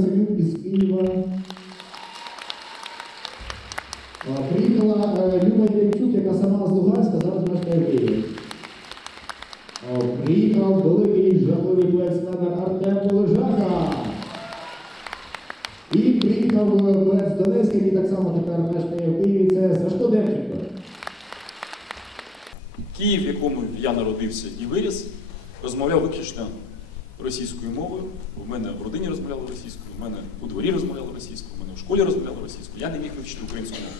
Красилюк із Києва. Приїхала е, Люба Євчук, яка сама з Луганська, зараз мешкає в Києві. Приїхав великий жахливий плеснадер Артем Полежака. І приїхав е, плець Донецький, який так само тепер мешкає в Києві. Це Сашко Демченко. Київ, в якому я народився і виріс, розмовляв виключно російською мовою. У мене в родині розмовляли російською, у мене у дворі розмовляли російською, у мене в школі розмовляли російською. Я не міг вивчити українську мову.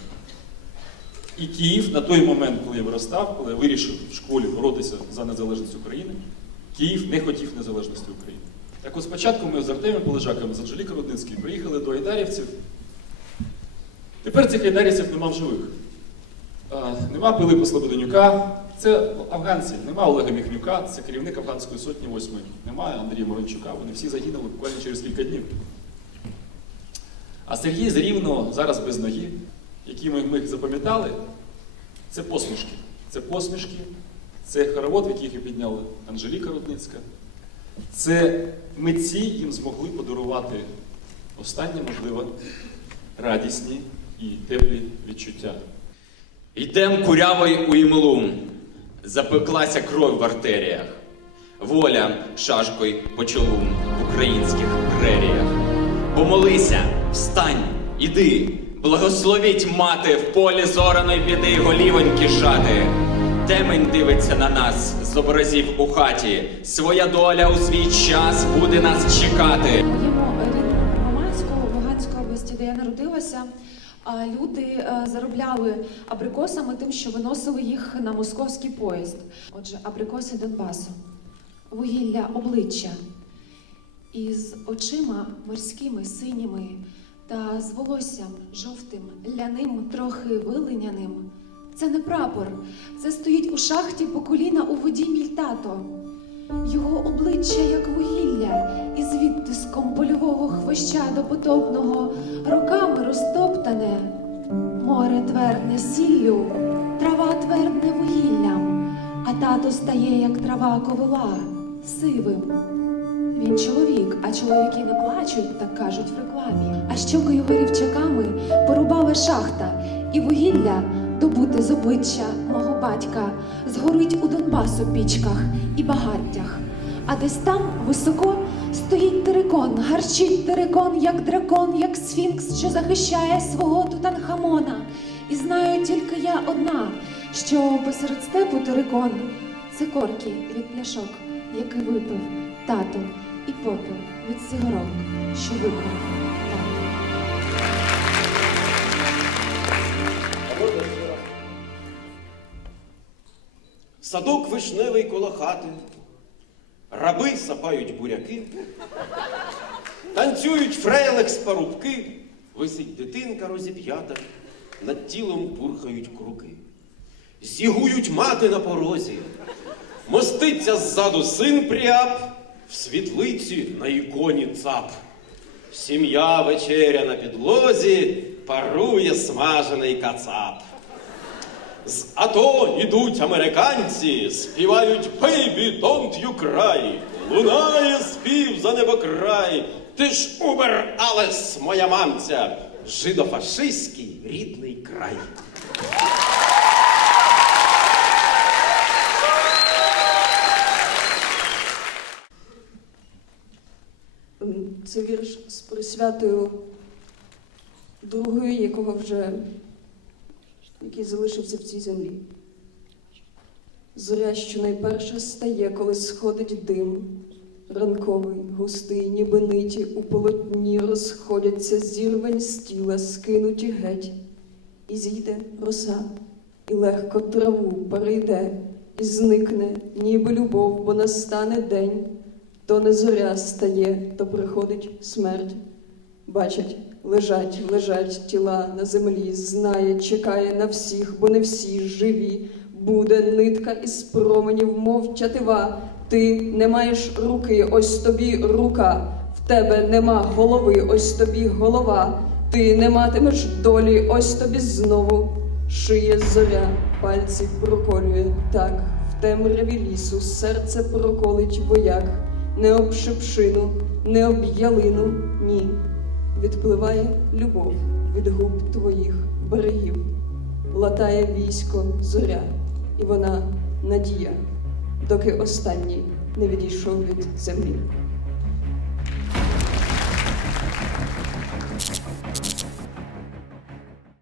І Київ на той момент, коли я виростав, коли я вирішив в школі боротися за незалежність України, Київ не хотів незалежності України. Так от спочатку ми з Артемом Полежаком, з Анжелікою Рудницькою приїхали до айдарівців. Тепер цих айдарівців нема в живих. Нема Пилипа Слободенюка, це афганці, нема Олега Міхнюка, це керівник афганської сотні восьмої, немає Андрія Морончука, вони всі загинули буквально через кілька днів. А Сергій з Рівного зараз без ноги, які ми, ми запам'ятали, це посмішки. Це посмішки, це хоровод, в яких підняли Анжеліка Рудницька. Це митці їм змогли подарувати останнє, можливо, радісні і теплі відчуття. Йдем курявий у імлу, запеклася кров в артеріях, воля шашкою по чолу в українських преріях. Помолися, встань, іди, благословіть мати в полі зораної біди голівоньки жати. Темень дивиться на нас з образів у хаті. Своя доля у свій час буде нас чекати. В моєму Первомайську, Луганської області, де я народилася, люди е, заробляли абрикосами тим, що виносили їх на московський поїзд. Отже, абрикоси Донбасу, вугілля обличчя із очима морськими синіми та з волоссям жовтим, ляним, трохи вилиняним. Це не прапор, це стоїть у шахті по коліна у воді мій тато. Його обличчя, як вугілля, із відтиском польового хвоща до потопного, роками твердне трава твердне вугіллям, а тато стає, як трава ковила, сивим. Він чоловік, а чоловіки не плачуть, так кажуть в рекламі. А щоки його рівчаками порубала шахта, і вугілля добуте з обличчя мого батька згорить у Донбасу пічках і багаттях. А десь там високо стоїть терикон, гарчить терикон, як дракон, як сфінкс, що захищає свого тутанхамона. І знаю тільки я одна, що посеред степу терикон це корки від пляшок, який випив тато, і попіл від сигарок, що викрав тато. Садок вишневий коло хати, раби сапають буряки, танцюють фрейлекс парубки, висить дитинка розіп'ята, над тілом пурхають круки. Зігують мати на порозі, моститься ззаду син пріап, в світлиці на іконі цап. Сім'я вечеря на підлозі, парує смажений кацап. З АТО ідуть американці, співають «Baby, don't you cry», лунає спів за небокрай. Ти ж убер, Алес, моя мамця, жидофашистський рідний край. Це вірш з присвятою другої, якого вже який залишився в цій землі. Зоря, що найперше стає, коли сходить дим, ранковий, густий, ніби ниті у полотні розходяться зірвань з тіла, скинуті геть, і зійде роса, і легко траву перейде, і зникне, ніби любов, бо настане день. То не зоря стає, то приходить смерть. Бачать, лежать, лежать тіла на землі, знає, чекає на всіх, бо не всі живі. Буде нитка із променів, мов тятива. Ти не маєш руки, ось тобі рука. В тебе нема голови, ось тобі голова. Ти не матимеш долі, ось тобі знову. Шиє зоря, пальці проколює так. В темряві лісу серце проколить вояк. не об шипшину, не об ялину, ні. Відпливає любов від губ твоїх берегів, латає військо зоря, і вона надія, доки останній не відійшов від землі.